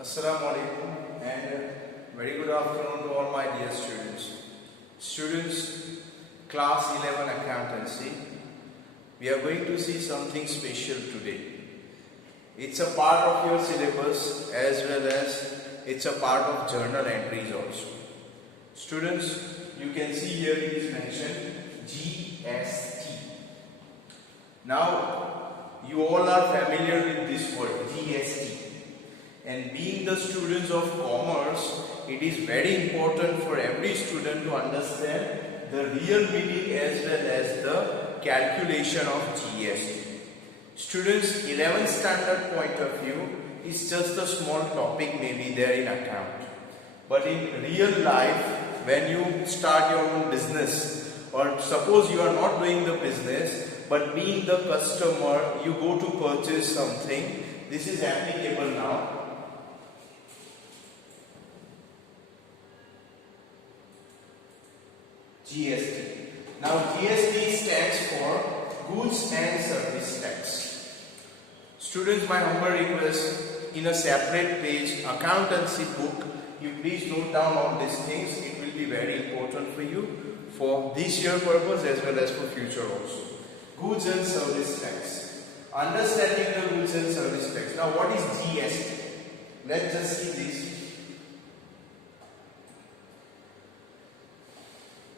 Assalamu alaikum and very good afternoon to all my dear students. Students, class 11 accountancy. We are going to see something special today. It's a part of your syllabus as well as it's a part of journal entries also. Students, you can see here it is mentioned GST. Now, you all are familiar with this word GST. And being the students of commerce, it is very important for every student to understand the real meaning as well as the calculation of GST. Students, 11th standard point of view is just a small topic maybe there in account. But in real life, when you start your own business, or suppose you are not doing the business, but being the customer, you go to purchase something, this is applicable now. GST. Now GST stands for Goods and Service Tax. Students, my humble request, in a separate page, accountancy book, you please note down all these things. It will be very important for you for this year purpose as well as for future also. Goods and Service Tax. Understanding the Goods and Service Tax. Now what is GST? Let's just see this.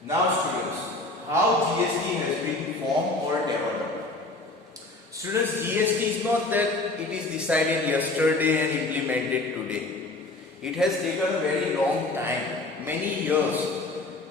Now students, how GST has been formed or developed? Students, GST is not that it is decided yesterday and implemented today. It has taken a very long time, many years.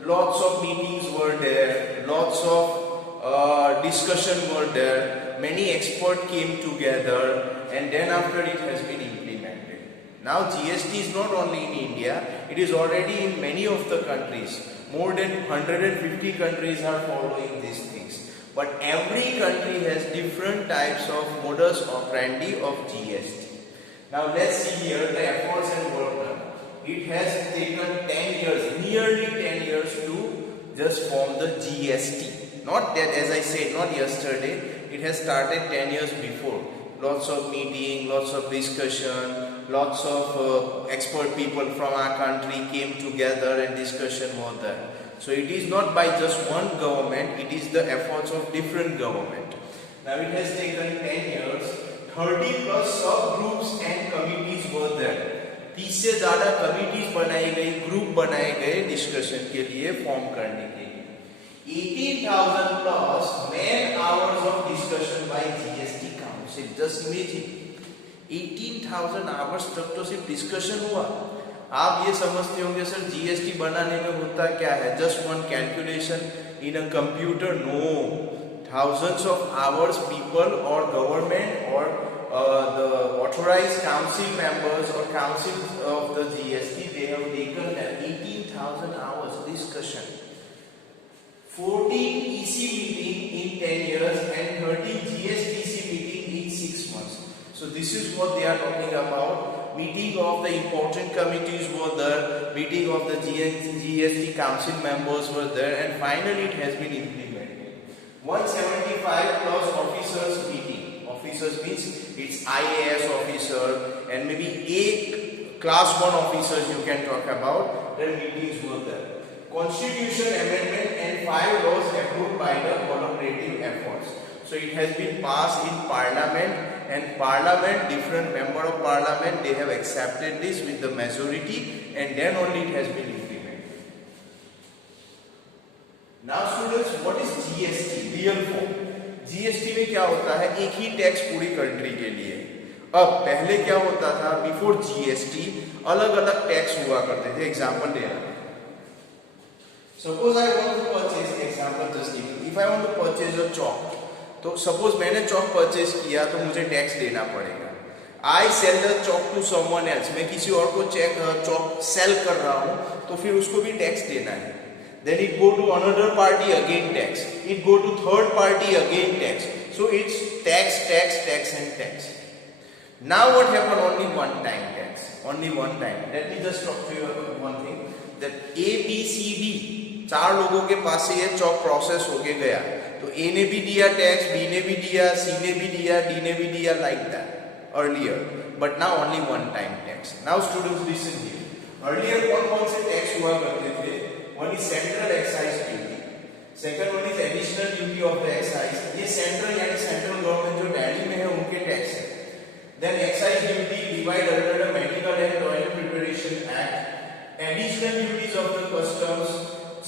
Lots of meetings were there, lots of discussion were there, many experts came together, and then after it has been implemented. Now GST is not only in India, it is already in many of the countries. More than 150 countries are following these things. But every country has different types of modus operandi of GST. Now let's see here the efforts and work done. It has taken 10 years, nearly 10 years to just form the GST. Not that, as I said, not yesterday. It has started 10 years before. Lots of meeting, lots of discussion, lots of expert people from our country came together and discussion was there. So it is not by just one government, it is the efforts of different government. Now it has taken 10 years, 30 plus subgroups and committees were there. 30 से ज़्यादा committees बनाई गई, group बनाए गए discussion के लिए, form करने के लिए. 18,000 plus man hours of discussion by GST Council. Just imagine, 18,000 hours तक तो सिर्फ discussion हुआ. आप ये समझते होंगे सर GST बनाने में होता क्या है? Just one calculation in a computer? No. Thousands of hours people or government or the authorized council members or council of the GST, they have taken 18,000 hours discussion. 14 EC meeting in 10 years and 30 GSTC meeting in 6 months. So this is what they are talking about. Meeting of the important committees were there, meeting of the GST council members were there, and finally it has been implemented. 175 plus officers meeting. Officers means it's IAS officer and maybe A class 1 officers you can talk about. Their meetings were there. Constitution amendment and 5 laws approved by the collaborative efforts. So it has been passed in Parliament, and Parliament, different member of Parliament, they have accepted this with the majority, and then only it has been implemented. Now students, what is GST? Real form. GST में क्या होता है? एक ही tax पूरी country के लिए. अब पहले क्या होता था? बिफोर GST अलग अलग टैक्स हुआ करते थे. एग्जाम्पल दे रहा हूं. Suppose I want to purchase, example just giving, if I want to purchase a chalk, तो suppose मैंने chalk purchase किया तो मुझे टैक्स देना पड़ेगा. I sell the chalk to someone else, मैं किसी और को chalk sell कर रहा हूँ तो फिर उसको भी टैक्स देना है. Then it go to another party, again tax. It go to third party, again tax. So it's tax, tax, tax and tax. Now what happened? Only one time tax. Only one time. Let me just talk to you about one thing. That A, B, C, D 4 लोगों के पास से ये chalk process होके गया. तो A ने भी दिया टैक्स, B ने भी दिया, C ने भी दिया, D ने भी दिया, like that. earlier, but now only one time tax. Now students listen here. Earlier कौन से टैक्स हुआ करते थे? One is central excise duty. Second one is additional duty of the excise. ये सेंट्रल यानी सेंट्रल गवर्नमेंट जो दिल्ली में है उनके टैक्स है. Then excise duty divided under the Medical and Toilet Preparation Act. Additional duties of the customs,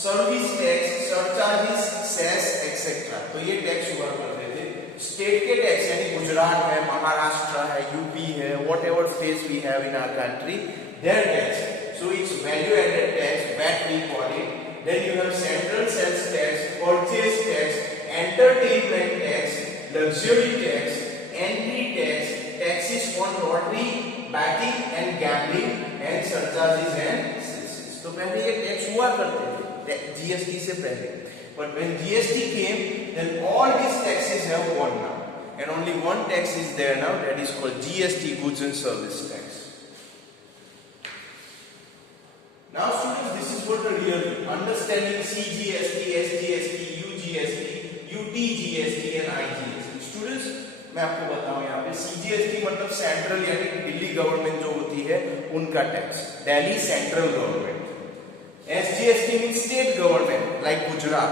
service tax, surcharges, cess, etc. तो ये tax हुआ करते थे. स्टेट के टैक्स यानी गुजरात है, महाराष्ट्र है, यूपी है, whatever states we have in our country, their tax. So it's value added tax, VAT we call it. Then you have central sales tax, purchase tax, entertainment tax, luxury tax, entry tax, taxes on lottery, betting and gambling, and surcharges and cesses. तो पहले ये tax हुआ करते थे GST से पहले. But when GST came, then all these taxes have gone now, and only one tax is there now, that is called GST, Goods and Service Tax. Now students, this is what the real understanding CGST, SGST, UGST, UTGST and IGST. Students, मैं आपको बताऊं यहाँ पे CGST मतलब central यानी Delhi government जो होती है उनका tax, Delhi central government. SGST means state government like Gujarat.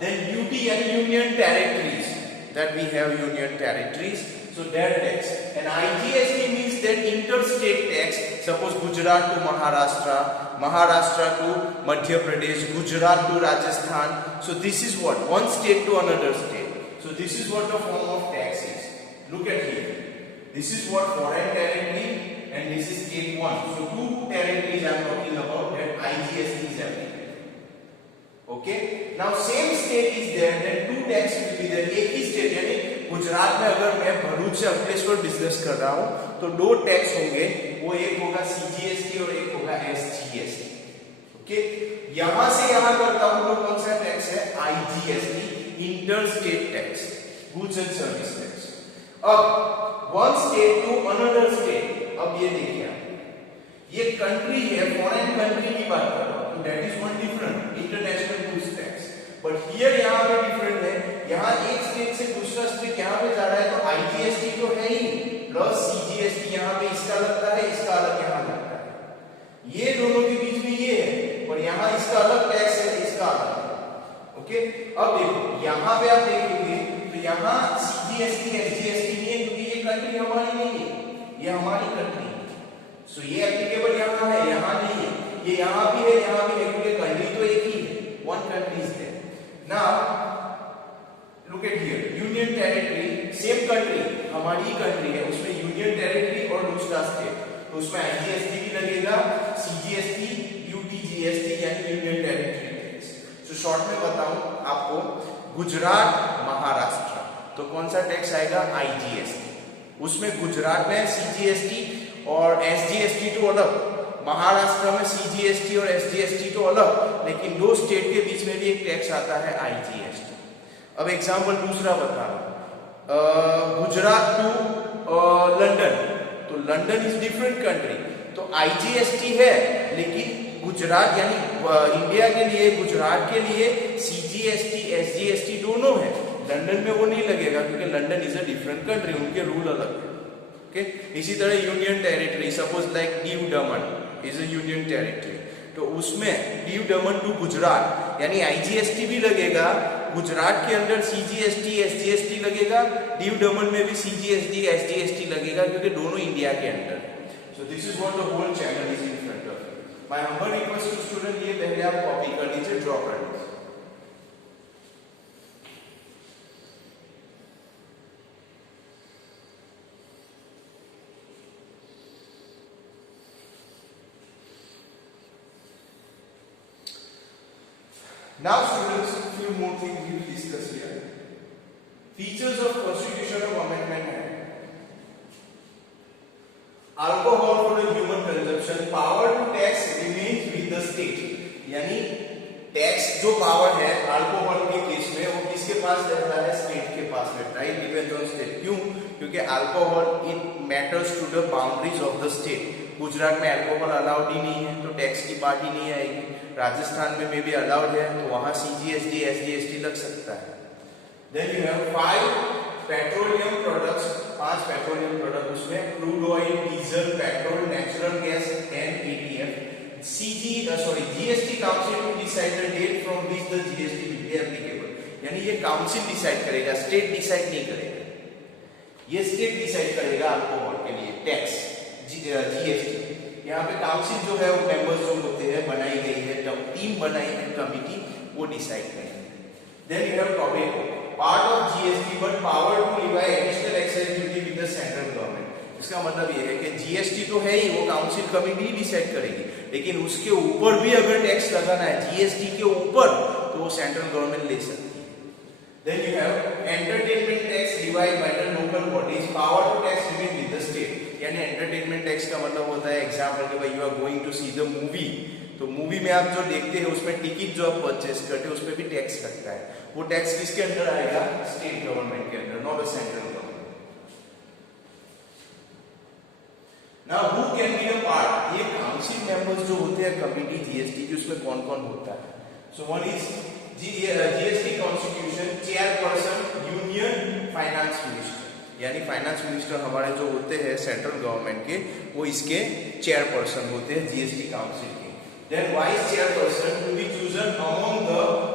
Then UT यानी union territories, that we have union territories, so their tax. And IGST means that interstate tax. Suppose Gujarat to Maharashtra, Maharashtra to Madhya Pradesh, Gujarat to Rajasthan. So this is what one state to another state. So this is what the form of tax is. Look at here. This is what foreign territory. And this is state 1. So two territories I am talking about, that IGST is applicable. Okay. Now same state is there, then two tax will be there. एक ही state यानी गुजरात में अगर मैं भरूच से Ankleshwar business कर रहा हूँ तो दो टैक्स होंगे, वो एक होगा CGST और एक होगा SGST. ओके. यहाँ से यहाँ करता हूँ तो कौन सा टैक्स है? IGST, interstate tax, goods and service tax. अब one state to another state. अब ये देखिए, ये कंट्री है, फॉरेन कंट्री की बात कर रहा हूं, तो that is one different international goods tax. But here यहाँ पे डिफरेंट है. यहाँ एक स्टेट से दूसरा स्टेट यहाँ पे जा रहा है तो IGST तो है ही, प्लस CGST यहाँ पे इसका लगता है, इसका अलग यहाँ लगता है. ये दोनों के बीच में ये है, पर यहाँ इसका अलग टैक्स है, इसका अलग है. ओके. अब देखो यहाँ पे आप देखोगे तो यहाँ CGST SGST नहीं है क्योंकि ये कंट्री हमारी नहीं है, ये हमारी कंट्री है. सो ये एप्लीकेबल यहाँ है, यहाँ नहीं है. ये यहाँ भी है, यहाँ भी है, क्योंकि कंट्री तो एक ही है. One country is there. Now look at here, union territory, same country, हमारी ही कंट्री है, उसमें यूनियन टेरिटरी और दूसरा स्टेट, तो उसमें IGST भी लगेगा, CGST, UTGST यानी union territory tax. So short में बताऊं आपको, गुजरात महाराष्ट्र तो कौन सा टैक्स आएगा? IGST. उसमें गुजरात में CGST और SGST तो अलग, महाराष्ट्र में CGST और SGST तो अलग, लेकिन दो स्टेट के बीच में भी एक टैक्स आता है IGST. अब एग्जांपल दूसरा बता रहा हूं, गुजरात टू लंदन, तो लंदन इज डिफरेंट कंट्री, तो IGST है, लेकिन गुजरात यानी इंडिया के लिए, गुजरात के लिए CGST SGST दोनों है. लंदन में वो नहीं लगेगा क्योंकि London is a different country, उनके रूल अलग है. ओके. इसी तरह union territory, suppose like Diu Daman is a union territory, तो उसमें दीव दमन टू गुजरात यानी IGST भी लगेगा, गुजरात के अंदर CGST SGST लगेगा, दीव दमन में भी CGST SGST लगेगा क्योंकि दोनों इंडिया के अंदर. So this is what the whole channel is in front of you. My humble request to student, ये पहले आप कॉपी कर लीजिए, ड्रॉ कर लीजिए. Now students, few more things we will discuss here. Features of Constitutional Amendment Act. Alcohol for the human consumption, power to tax remains with the state. यानी tax जो power है अल्कोहल के case में वो किसके पास रहता है? स्टेट के पास रहता है. It depends on state. क्यों? क्योंकि alcohol it matters to the boundaries of the state. Gujarat में अल्कोहल अलाउड ही नहीं है तो टैक्स की बात ही नहीं आएगी. राजस्थान में मे भी अलाउड है तो वहां CGST SGST लग सकता है. Then you have 5 petroleum products 5 petroleum product, उसमें crude oil, diesel, petrol, natural gas and ATF. GST council to decide the date from which the GST will be applicable. यानी ये council decide करेगा, state decide नहीं करेगा. ये state decide करेगा alcohol के लिए टैक्स GST. यहाँ पे काउंसिल जो है वो मेंबर्स जो होते हैं बनाई गई है, जब टीम बनाई है कमिटी, वो डिसाइड करेंगे. Then you have tobacco, part of GST but power to levy additional excise duty with the central government. इसका मतलब ये है कि GST तो है ही, वो काउंसिल कमिटी डिसाइड करेगी, लेकिन उसके ऊपर भी अगर टैक्स लगाना है GST के ऊपर, तो वो सेंट्रल गवर्नमेंट ले सकती है. Then you have entertainment tax levied by the local bodies, power to tax remain with the state. यानी एंटरटेनमेंट टैक्स का मतलब होता है एग्जांपल कि भाई you are going to see the movie, तो मूवी में आप जो देखते हैं उसमें टिकट जो आप परचेस करते हैं उसमें भी टैक्स लगता है. वो टैक्स किसके अंदर आएगा? स्टेट गवर्नमेंट के अंदर, not the central government. Now who can be a part? ये काउंसिल मेंबर्स जो होते हैं कमिटी GST की, उसमें कौन कौन होता है? So one is GST constitution, chairperson union finance minister. यानी फाइनेंस मिनिस्टर हमारे जो होते हैं सेंट्रल गवर्नमेंट के, वो इसके चेयरपर्सन होते हैं GST काउंसिल के. Then vice chairperson to be chosen among the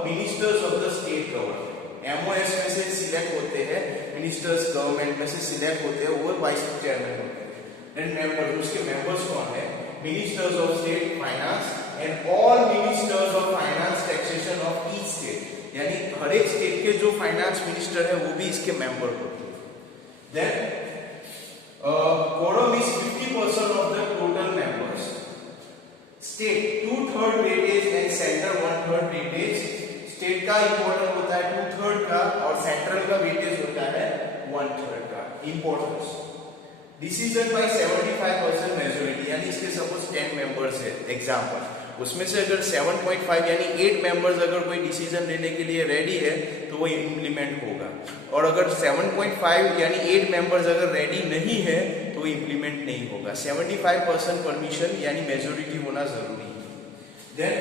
ministers of the state government. MOS में से सिलेक्ट होते हैं, मिनिस्टर्स गवर्नमेंट में से सिलेक्ट होते हैं, वो वाइस चेयरमैन होते हैं. देन मेंबर्स, उसके मेंबर्स कौन है? Ministers of state finance and all ministers of finance taxation of each state. यानी हर एक स्टेट के जो फाइनेंस मिनिस्टर है वो भी इसके मेंबर होते हैं. Then quorum is 50% of the total members. State 2/3 weightage and center 1/3 weightage. State का important होता है 2/3 का और central का weightage होता है 1/3 का. Importance. Decision by 75% majority. यानी इसके सपोज 10 members है एग्जाम्पल, उसमें से अगर 7.5 यानी 8 मेंबर्स अगर कोई डिसीजन लेने के लिए रेडी है तो वो इम्प्लीमेंट होगा. और अगर 7.5 यानी 8 मेंबर्स अगर रेडी नहीं है तो वो इम्प्लीमेंट नहीं होगा. 75% परमिशन यानी मेजोरिटी होना जरूरी है. Then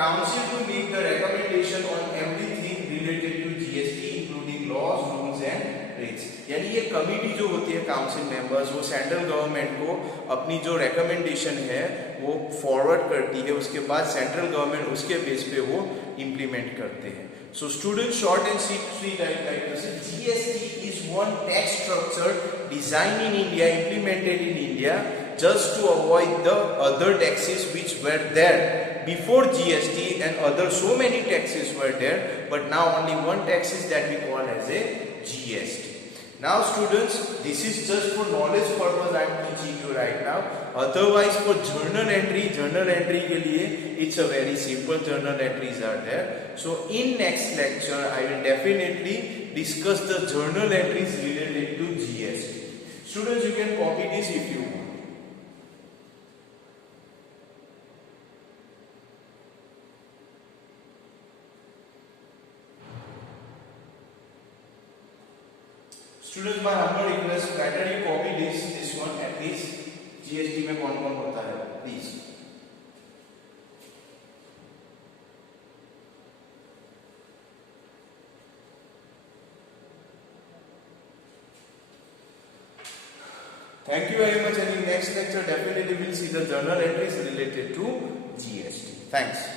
council to make the recommendation on everything related to GST including laws, rules and rates. यानी ये कमिटी जो होती है काउंसिल मेंबर्स, वो सेंट्रल गवर्नमेंट को अपनी जो रिकमेंडेशन है वो फॉरवर्ड करती है, उसके बाद सेंट्रल गवर्नमेंट उसके बेस पे वो इम्प्लीमेंट करते हैं. So student short and sweet like this, GST is one tax structure designed in India, implemented in India just to avoid the other taxes which were there before GST, and other so many taxes were there, but now only one tax is that we call as a GST. Now students, this is just for knowledge purpose I am teaching you right now. Otherwise for journal entry के लिए it's a very simple journal entries are there. So in next lecture I will definitely discuss the journal entries related to GST. Students, you can copy this if you want. Students, my humble request, better you copy this one at least. GST में कौन कौन होता है, please. Thank you very much, and in next lecture definitely we'll see the journal entries related to GST. Thanks.